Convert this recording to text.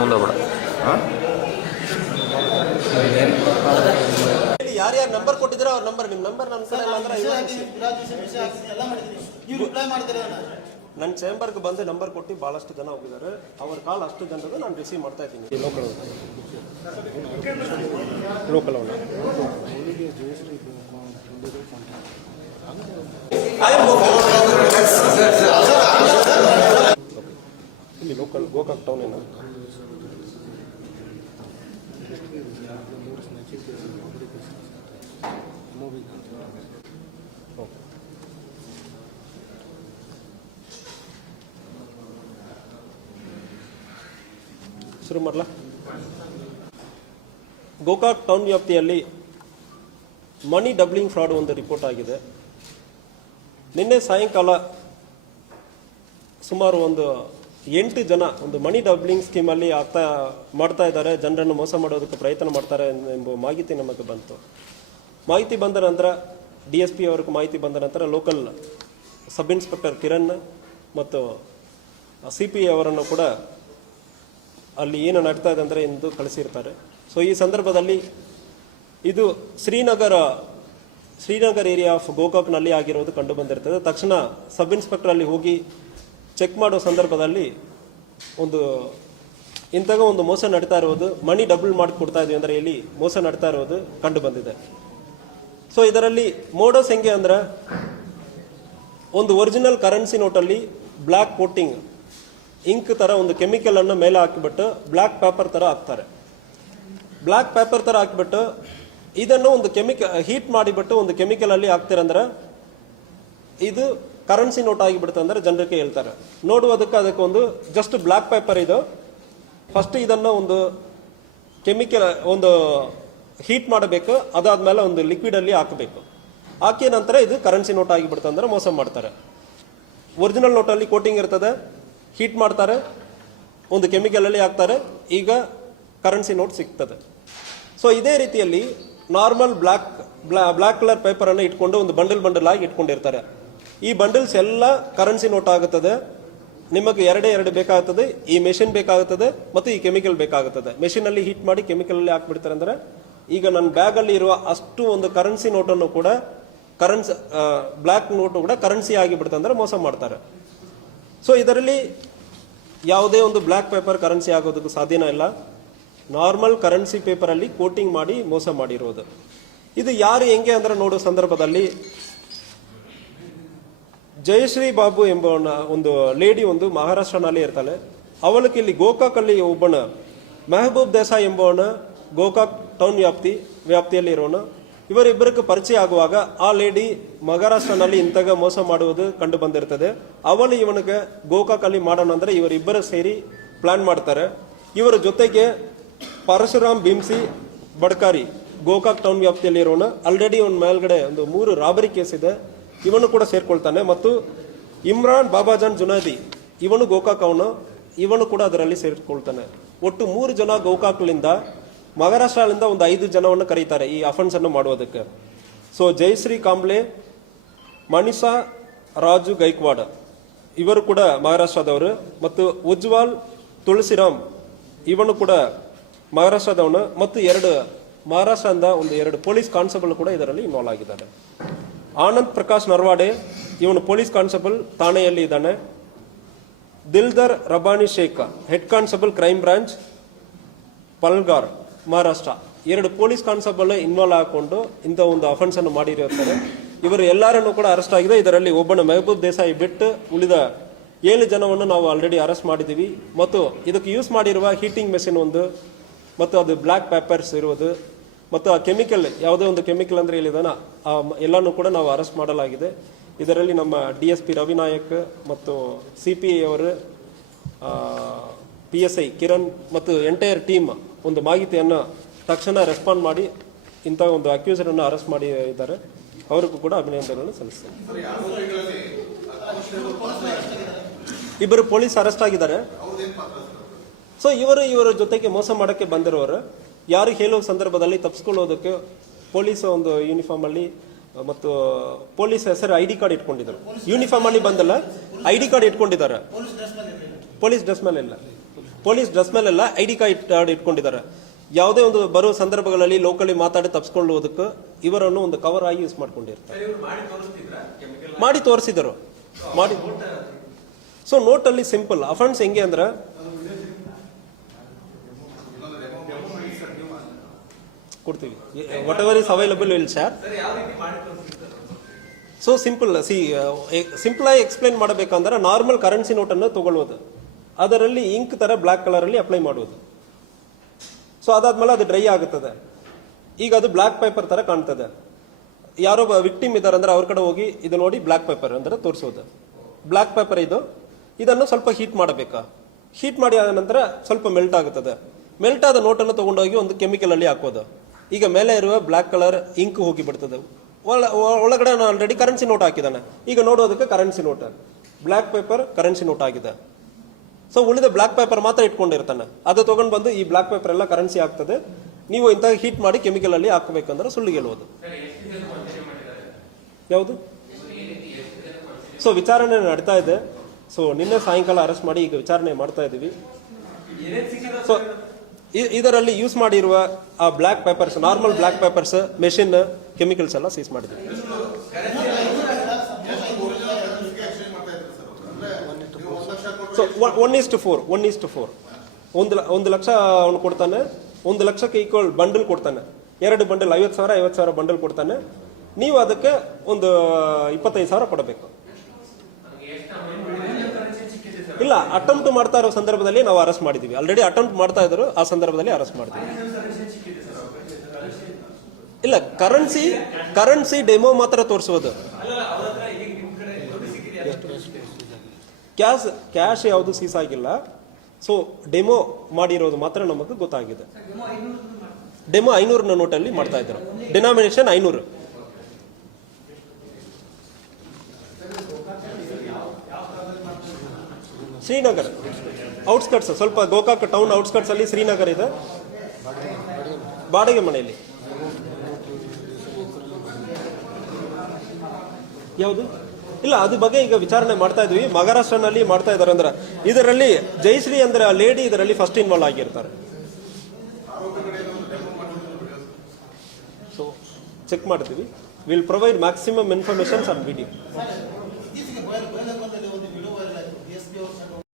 ಮುಂದೆ ಬೇಡ ಯಾರ್ಯಾರು ನಂಬರ್ ಕೊಟ್ಟಿದ್ರೆ ಅವ್ರ ನಂಬರ್ ನಿಮ್ಮ ನಂಬರ್ ನನ್ನ ಕಡೆ ಅಂದ್ರೆ ನನ್ನ ಚೇಂಬರ್ಗೆ ಬಂದು ನಂಬರ್ ಕೊಟ್ಟು ಭಾಳಷ್ಟು ಜನ ಹೋಗಿದ್ದಾರೆ. ಅವ್ರ ಕಾಲ್ ಅಷ್ಟು ಜನರದ್ದು ನಾನು ರಿಸೀವ್ ಮಾಡ್ತಾ ಇದ್ದೀನಿ. ಲೋಕಲ್ ಇಲ್ಲಿ ಲೋಕಲ್ ಗೋಕಾಕ್ ಟೌನ್ ಏನು ಶುರು ಮಾಡಲ. ಗೋಕಾಕ್ ಟೌನ್ ವ್ಯಾಪ್ತಿಯಲ್ಲಿ ಮನಿ ಡಬ್ಲಿಂಗ್ ಫ್ರಾಡ್ ಒಂದು ರಿಪೋರ್ಟ್ ಆಗಿದೆ. ನಿನ್ನೆ ಸಾಯಂಕಾಲ ಸುಮಾರು ಒಂದು 8 ಜನ ಒಂದು ಮನಿ ಡಬ್ಲಿಂಗ್ ಸ್ಕೀಮಲ್ಲಿ ಮಾಡ್ತಾ ಇದ್ದಾರೆ, ಜನರನ್ನು ಮೋಸ ಮಾಡೋದಕ್ಕೆ ಪ್ರಯತ್ನ ಮಾಡ್ತಾರೆ ಎಂಬ ಮಾಹಿತಿ ನಮಗೆ ಬಂತು. ಮಾಹಿತಿ ಬಂದ ನಂತರ DSP ಅವ್ರಿಗೆ ಮಾಹಿತಿ ಬಂದ ನಂತರ ಲೋಕಲ್ ಸಬ್ ಇನ್ಸ್ಪೆಕ್ಟರ್ ಕಿರಣ್ ಮತ್ತು CP ಅವರನ್ನು ಕೂಡ ಅಲ್ಲಿ ಏನು ನಡೀತಾ ಇದೆ ಅಂದರೆ ಎಂದು ಕಳಿಸಿರ್ತಾರೆ. ಸೊ ಈ ಸಂದರ್ಭದಲ್ಲಿ ಇದು ಶ್ರೀನಗರ್ ಏರಿಯಾ ಆಫ್ ಗೋಕಾಕ್ನಲ್ಲಿ ಆಗಿರೋದು ಕಂಡು ಬಂದಿರ್ತದೆ. ತಕ್ಷಣ ಸಬ್ ಇನ್ಸ್ಪೆಕ್ಟರ್ ಅಲ್ಲಿ ಹೋಗಿ ಚೆಕ್ ಮಾಡೋ ಸಂದರ್ಭದಲ್ಲಿ ಇಂತಹ ಒಂದು ಮೋಸ ನಡೀತಾ ಇರೋದು, ಮನಿ ಡಬಲ್ ಮಾಡಿ ಕೊಡ್ತಾ ಇದೀವಿ ಅಂದರೆ ಇಲ್ಲಿ ಮೋಸ ನಡೀತಾ ಇರೋದು ಕಂಡು ಬಂದಿದೆ. ಸೊ ಇದರಲ್ಲಿ ಮೋಡಸ್ ಹೆಂಗೆ ಅಂದ್ರೆ ಒಂದು ಒರಿಜಿನಲ್ ಕರೆನ್ಸಿ ನೋಟಲ್ಲಿ ಬ್ಲ್ಯಾಕ್ ಕೋಟಿಂಗ್ ಇಂಕ್ ತರ ಒಂದು ಕೆಮಿಕಲ್ ಅನ್ನು ಮೇಲೆ ಹಾಕಿಬಿಟ್ಟು ಬ್ಲ್ಯಾಕ್ ಪೇಪರ್ ತರ ಹಾಕ್ತಾರೆ. ಬ್ಲ್ಯಾಕ್ ಪೇಪರ್ ತರ ಹಾಕಿಬಿಟ್ಟು ಇದನ್ನು ಒಂದು ಹೀಟ್ ಮಾಡಿಬಿಟ್ಟು ಒಂದು ಕೆಮಿಕಲ್ ಅಲ್ಲಿ ಹಾಕ್ತಿರಂದ್ರೆ ಇದು ಕರೆನ್ಸಿ ನೋಟ್ ಆಗಿಬಿಡುತ್ತೆ ಅಂದ್ರೆ ಜನರಿಗೆ ಹೇಳ್ತಾರೆ. ನೋಡುವುದಕ್ಕೆ ಅದಕ್ಕೆ ಒಂದು ಜಸ್ಟ್ ಬ್ಲ್ಯಾಕ್ ಪೇಪರ್ ಇದು. ಫಸ್ಟ್ ಇದನ್ನು ಒಂದು ಕೆಮಿಕಲ್ ಒಂದು ಹೀಟ್ ಮಾಡಬೇಕು, ಅದಾದ್ಮೇಲೆ ಒಂದು ಲಿಕ್ವಿಡ್ ಅಲ್ಲಿ ಹಾಕಬೇಕು. ಹಾಕಿದ ನಂತರ ಇದು ಕರೆನ್ಸಿ ನೋಟ್ ಆಗಿಬಿಡುತ್ತೆ ಅಂದ್ರೆ ಮೋಸ ಮಾಡ್ತಾರೆ. ಒರಿಜಿನಲ್ ನೋಟಲ್ಲಿ ಕೋಟಿಂಗ್ ಇರ್ತದೆ, ಹೀಟ್ ಮಾಡ್ತಾರೆ, ಒಂದು ಕೆಮಿಕಲ್ ಅಲ್ಲಿ ಹಾಕ್ತಾರೆ, ಈಗ ಕರೆನ್ಸಿ ನೋಟ್ ಸಿಗ್ತದೆ. ಸೊ ಇದೇ ರೀತಿಯಲ್ಲಿ ನಾರ್ಮಲ್ ಬ್ಲ್ಯಾಕ್ ಕಲರ್ ಪೇಪರ್ ಅನ್ನು ಇಟ್ಕೊಂಡು ಒಂದು ಬಂಡಲ್ ಆಗಿ ಇಟ್ಕೊಂಡಿರ್ತಾರೆ. ಈ ಬಂಡಲ್ಸ್ ಎಲ್ಲ ಕರೆನ್ಸಿ ನೋಟ್ ಆಗುತ್ತದೆ. ನಿಮಗೆ ಎರಡು ಬೇಕಾಗುತ್ತದೆ, ಈ ಮೆಷಿನ್ ಬೇಕಾಗುತ್ತದೆ ಮತ್ತು ಈ ಕೆಮಿಕಲ್ ಬೇಕಾಗುತ್ತದೆ. ಮೆಷಿನ್ ಅಲ್ಲಿ ಹೀಟ್ ಮಾಡಿ ಕೆಮಿಕಲ್ ಅಲ್ಲಿ ಹಾಕ್ಬಿಡ್ತಾರೆ. ಅಂದ್ರೆ ಈಗ ನನ್ನ ಬ್ಯಾಗ್ ಅಲ್ಲಿ ಇರುವ ಅಷ್ಟು ಒಂದು ಕರೆನ್ಸಿ ನೋಟನ್ನು ಕೂಡ ಬ್ಲ್ಯಾಕ್ ನೋಟ್ ಕೂಡ ಕರೆನ್ಸಿ ಆಗಿಬಿಡುತ್ತೆ ಅಂದ್ರೆ ಮೋಸ ಮಾಡ್ತಾರೆ. ಸೊ ಇದರಲ್ಲಿ ಯಾವುದೇ ಒಂದು ಬ್ಲ್ಯಾಕ್ ಪೇಪರ್ ಕರೆನ್ಸಿ ಆಗೋದಕ್ಕೆ ಸಾಧ್ಯನೇ ಇಲ್ಲ. ನಾರ್ಮಲ್ ಕರೆನ್ಸಿ ಪೇಪರ್ ಅಲ್ಲಿ ಕೋಟಿಂಗ್ ಮಾಡಿ ಮೋಸ ಮಾಡಿರೋದು. ಇದು ಯಾರು ಹೆಂಗೆ ಅಂದ್ರೆ ನೋಡೋ ಸಂದರ್ಭದಲ್ಲಿ ಜಯಶ್ರೀ ಬಾಬು ಎಂಬ ಒಂದು ಲೇಡಿ ಒಂದು ಮಹಾರಾಷ್ಟ್ರನಲ್ಲಿ ಇರ್ತಾಳೆ. ಅವಳಿಗೆ ಇಲ್ಲಿ ಗೋಕಾಕ್ ಅಲ್ಲಿ ಒಬ್ಬನ ಮೆಹಬೂಬ್ ದೇಸಾಯಿ ಎಂಬವನ ಗೋಕಾಕ್ ಟೌನ್ ವ್ಯಾಪ್ತಿಯಲ್ಲಿ ಇರೋನು. ಇವರಿಬ್ಬರಿಗೆ ಪರಿಚಯ ಆಗುವಾಗ ಆ ಲೇಡಿ ಮಹಾರಾಷ್ಟ್ರನಲ್ಲಿ ಇಂತಹ ಮೋಸ ಮಾಡುವುದು ಕಂಡು ಬಂದಿರ್ತದೆ. ಅವಳು ಇವನಿಗೆ ಗೋಕಾಕ್ ಅಲ್ಲಿ ಮಾಡೋಣ ಅಂದ್ರೆ ಇವರಿಬ್ಬರು ಸೇರಿ ಪ್ಲಾನ್ ಮಾಡ್ತಾರೆ. ಇವರ ಜೊತೆಗೆ ಪರಶುರಾಮ್ ಭೀಮ್ಸಿ ಬಡ್ಕಾರಿ ಗೋಕಾಕ್ ಟೌನ್ ವ್ಯಾಪ್ತಿಯಲ್ಲಿ ಇರೋನು. ಆಲ್ರೆಡಿ ಅವನ ಮೇಲ್ಗಡೆ ಒಂದು 3 ರಾಬರಿ ಕೇಸ್ ಇದೆ, ಇವನು ಕೂಡ ಸೇರ್ಕೊಳ್ತಾನೆ. ಮತ್ತು ಇಮ್ರಾನ್ ಬಾಬಾಜಾನ್ ಜುನಾದಿ ಇವನು ಗೋಕಾಕ್ ಇವನು ಕೂಡ ಅದರಲ್ಲಿ ಸೇರ್ಕೊಳ್ತಾನೆ. ಒಟ್ಟು 3 ಜನ ಗೋಕಾಕ್ಲಿಂದ ಮಹಾರಾಷ್ಟ್ರದಿಂದ ಒಂದು 5 ಜನವನ್ನು ಕರೀತಾರೆ ಈ ಅಫೆನ್ಸ್ ಅನ್ನು ಮಾಡುವುದಕ್ಕೆ. ಸೊ ಜಯಶ್ರೀ ಕಾಂಬ್ಳೆ, ಮನಿಷಾ ರಾಜು ಗೈಕ್ವಾಡ್ ಇವರು ಕೂಡ ಮಹಾರಾಷ್ಟ್ರದವರು, ಮತ್ತು ಉಜ್ವಾಲ್ ತುಳಸಿರಾಮ್ ಇವನು ಕೂಡ ಮಹಾರಾಷ್ಟ್ರದವನು, ಮತ್ತು 2 ಮಹಾರಾಷ್ಟ್ರದಿಂದ 2 ಪೊಲೀಸ್ ಕಾನ್ಸ್ಟೇಬಲ್ ಕೂಡ ಇದರಲ್ಲಿ ಇನ್ವಾಲ್ವ್ ಆಗಿದ್ದಾರೆ. ಆನಂದ್ ಪ್ರಕಾಶ್ ನರ್ವಾಡೆ ಇವನು ಪೊಲೀಸ್ ಕಾನ್ಸ್ಟೇಬಲ್ ಠಾಣೆಯಲ್ಲಿ ಇದ್ದಾನೆ. Dildar Rabbani Sheikh head constable crime branch Palghar Maharashtra. 2 police constable involve ಹಾಕೊಂಡು ಇಂಥ ಒಂದು ಅಫೆನ್ಸ್ ಅನ್ನು ಮಾಡಿರುತ್ತಾರೆ. ಇವರು ಎಲ್ಲರನ್ನು ಕೂಡ ಅರೆಸ್ಟ್ ಆಗಿದೆ. ಇದರಲ್ಲಿ ಒಬ್ಬನ ಮೆಹಬೂಬ್ ದೇಸಾಯಿ ಬಿಟ್ಟು ಉಳಿದ 7 ಜನವನ್ನು ನಾವು ಆಲ್ರೆಡಿ ಅರೆಸ್ಟ್ ಮಾಡಿದ್ದೀವಿ. ಮತ್ತು ಇದಕ್ಕೆ ಯೂಸ್ ಮಾಡಿರುವ ಹೀಟಿಂಗ್ ಮೆಷಿನ್ ಒಂದು, ಮತ್ತು ಅದು ಬ್ಲ್ಯಾಕ್ ಪೇಪರ್ಸ್ ಇರುವುದು, ಮತ್ತು ಆ ಕೆಮಿಕಲ್ ಯಾವುದೇ ಒಂದು ಕೆಮಿಕಲ್ ಅಂದ್ರೆ ಇಲ್ಲಿದಾನ ಎಲ್ಲನೂ ಕೂಡ ನಾವು ಅರೆಸ್ಟ್ ಮಾಡಲಾಗಿದೆ. ಇದರಲ್ಲಿ ನಮ್ಮ DSP ರವಿನಾಯಕ್ ಮತ್ತು CP ಅವರು PSI ಕಿರಣ್ ಮತ್ತು ಎಂಟೈರ್ ಟೀಮ್ ಒಂದು ಮಾಹಿತಿಯನ್ನು ತಕ್ಷಣ ರೆಸ್ಪಾಂಡ್ ಮಾಡಿ ಇಂಥ ಒಂದು ಅಕ್ಯೂಸರನ್ನು ಅರೆಸ್ಟ್ ಮಾಡಿ ಇದ್ದಾರೆ. ಅವರಿಗೂ ಕೂಡ ಅಭಿನಂದನೆಗಳನ್ನು ಸಲ್ಲಿಸ್ತೇನೆ. ಇಬ್ಬರು ಪೊಲೀಸ್ ಅರೆಸ್ಟ್ ಆಗಿದ್ದಾರೆ. ಸೊ ಇವರ ಜೊತೆಗೆ ಮೋಸ ಮಾಡೋಕ್ಕೆ ಬಂದಿರೋರು ಯಾರು ಹೇಳೋ ಸಂದರ್ಭದಲ್ಲಿ ತಪ್ಪಿಸ್ಕೊಳ್ಳೋದಕ್ಕೆ ಪೊಲೀಸ್ ಒಂದು ಯೂನಿಫಾರ್ಮ್ ಅಲ್ಲಿ ಮತ್ತು ಪೊಲೀಸ್ ಹೆಸರು ID ಕಾರ್ಡ್ ಇಟ್ಕೊಂಡಿದ್ದಾರೆ. ಯೂನಿಫಾರ್ಮ್ ಅಲ್ಲಿ ಬಂದಲ್ಲ, ID ಕಾರ್ಡ್ ಇಟ್ಕೊಂಡಿದ್ದಾರೆ. ಪೊಲೀಸ್ ಡ್ರೆಸ್ ಮೇಲೆಲ್ಲ ID ಕಾರ್ಡ್ ಇಟ್ಕೊಂಡಿದ್ದಾರೆ. ಯಾವುದೇ ಒಂದು ಬರೋ ಸಂದರ್ಭಗಳಲ್ಲಿ ಲೋಕಲಿ ಮಾತಾಡಿ ತಪ್ಪಿಸ್ಕೊಳ್ಳುವುದಕ್ಕೆ ಇವರನ್ನು ಒಂದು ಕವರ್ ಆಗಿ ಯೂಸ್ ಮಾಡ್ಕೊಂಡಿರ್ತಾರೆ. ಮಾಡಿ ತೋರಿಸಿದರು. ಸೊ ನೋಟಲ್ಲಿ ಸಿಂಪಲ್ ಅಫೆನ್ಸ್ ಹೆಂಗೆ ಅಂದ್ರೆ ಕೊಡ್ತೀವಿ. What ever is available will share. So simple ಆಗಿ ಎಕ್ಸ್ಪ್ಲೈನ್ ಮಾಡಬೇಕಂದ್ರೆ ನಾರ್ಮಲ್ ಕರೆನ್ಸಿ ನೋಟನ್ನು ತಗೊಳ್ಳೋದು, ಅದರಲ್ಲಿ ಇಂಕ್ ತರ ಬ್ಲಾಕ್ ಕಲರ್ ಅಲ್ಲಿ ಅಪ್ಲೈ ಮಾಡುವುದು. ಸೊ ಅದಾದ್ಮೇಲೆ ಅದು ಡ್ರೈ ಆಗುತ್ತದೆ. ಈಗ ಅದು ಬ್ಲಾಕ್ ಪೇಪರ್ ತರ ಕಾಣ್ತದೆ. ಯಾರೋ ವಿಕ್ಟಿಮ್ ಇದ್ದಾರೆ ಅಂದ್ರೆ ಅವ್ರ ಕಡೆ ಹೋಗಿ ಇದು ನೋಡಿ ಬ್ಲಾಕ್ ಪೇಪರ್ ಅಂದ್ರೆ ತೋರಿಸೋದು. ಬ್ಲಾಕ್ ಪೇಪರ್ ಇದನ್ನು ಸ್ವಲ್ಪ ಹೀಟ್ ಮಾಡಬೇಕಾ. ಹೀಟ್ ಮಾಡಿ ಆದ ನಂತರ ಸ್ವಲ್ಪ ಮೆಲ್ಟ್ ಆಗುತ್ತದೆ. ಮೆಲ್ಟ್ ಆದ ನೋಟನ್ನು ತಗೊಂಡೋಗಿ ಒಂದು ಕೆಮಿಕಲ್ ಅಲ್ಲಿ ಹಾಕೋದು. ಈಗ ಮೇಲೆ ಇರುವ ಬ್ಲಾಕ್ ಕಲರ್ ಇಂಕ್ ಹೋಗಿ ಬಿಡ್ತದೆ. ಒಳಗಡೆ ನಾನು ಆಲ್ರೆಡಿ ಕರೆನ್ಸಿ ನೋಟ್ ಹಾಕಿದ್ದಾನೆ. ಈಗ ನೋಡೋದಕ್ಕೆ currency note, black paper currency note ಆಗಿದೆ. ಸೊ ಉಳಿದ ಬ್ಲಾಕ್ ಪೇಪರ್ ಮಾತ್ರ ಇಟ್ಕೊಂಡಿರ್ತಾನೆ. ಅದು ತಗೊಂಡು ಬಂದು ಈ ಬ್ಲಾಕ್ ಪೇಪರ್ ಎಲ್ಲ ಕರೆನ್ಸಿ ಆಗ್ತದೆ. ನೀವು ಇಂಥ ಹೀಟ್ ಮಾಡಿ ಕೆಮಿಕಲ್ ಅಲ್ಲಿ ಹಾಕಬೇಕಂದ್ರೆ ಸುಳ್ಳು ಹೇಳುವುದು. ಯಾವುದು? ಸೊ ವಿಚಾರಣೆ ನಡೀತಾ ಇದೆ. ಸೊ ನಿನ್ನೆ ಸಾಯಂಕಾಲ ಅರೆಸ್ಟ್ ಮಾಡಿ ಈಗ ವಿಚಾರಣೆ ಮಾಡ್ತಾ ಇದ್ದೀವಿ. ಸೊ ಇದರಲ್ಲಿ ಯೂಸ್ ಮಾಡಿರುವ ಆ black papers, normal black papers, machine, chemicals ಎಲ್ಲ ಸೀಸ್ ಮಾಡಿದ್ದೀವಿ. ಸೊ 1:4 1 ಲಕ್ಷ ಅವನು ಕೊಡ್ತಾನೆ. 1 ಲಕ್ಷಕ್ಕೆ ಈಕ್ವಲ್ ಬಂಡಲ್ ಕೊಡ್ತಾನೆ. 2 ಬಂಡಲ್ 50,000 ಬಂಡಲ್ ಕೊಡ್ತಾನೆ. ನೀವು ಅದಕ್ಕೆ ಒಂದು 25,000 ಕೊಡಬೇಕು. ಇಲ್ಲ, ಅಟೆಂಪ್ಟ್ ಮಾಡ್ತಾ ಇರೋ ಸಂದರ್ಭದಲ್ಲಿ ನಾವು ಅರೆಸ್ಟ್ ಮಾಡಿದೀವಿ. ಆಲ್ರೆಡಿ ಅಟೆಂಪ್ಟ್ ಮಾಡ್ತಾ ಇದ್ರು, ಆ ಸಂದರ್ಭದಲ್ಲಿ ಅರೆಸ್ಟ್ ಮಾಡಿದ್ವಿ. ಇಲ್ಲ, ಕರೆನ್ಸಿ ಡೆಮೋ ಮಾತ್ರ ತೋರಿಸುವುದು. ಕ್ಯಾಶ್ ಯಾವುದು ಸೀಸ್ ಆಗಿಲ್ಲ. ಸೊ ಡೆಮೋ ಮಾಡಿರೋದು ಮಾತ್ರ ನಮಗೆ ಗೊತ್ತಾಗಿದೆ. ಡೆಮೋ 500 ನೋಟಲ್ಲಿ ಮಾಡ್ತಾ ಇದ್ರು. ಡಿನಾಮಿನೇಷನ್ 500. ಶ್ರೀನಗರ್ ಔಟ್ಸ್ಕಟ್ಸ್, ಸ್ವಲ್ಪ ಗೋಕಾಕ್ ಟೌನ್ ಔಟ್ಸ್ಕಟ್ಸ್ ಅಲ್ಲಿ ಶ್ರೀನಗರ್ ಇದೆ. ಬಾಡಿಗೆ ಮನೆಯಲ್ಲಿ. ಯಾವುದು? ಇಲ್ಲ, ಅದ್ರ ಬಗ್ಗೆ ಈಗ ವಿಚಾರಣೆ ಮಾಡ್ತಾ ಇದ್ವಿ. ಮಹಾರಾಷ್ಟ್ರನಲ್ಲಿ ಮಾಡ್ತಾ ಇದ್ದಾರೆ. ಅಂದ್ರೆ ಇದರಲ್ಲಿ ಜಯಶ್ರೀ ಅಂದ್ರೆ ಆ ಲೇಡಿ ಇದರಲ್ಲಿ ಫಸ್ಟ್ ಇನ್ವಾಲ್ವ್ ಆಗಿರ್ತಾರೆ. ಸೊ ಚೆಕ್ ಮಾಡ್ತೀವಿ. Will provide maximum informations on video.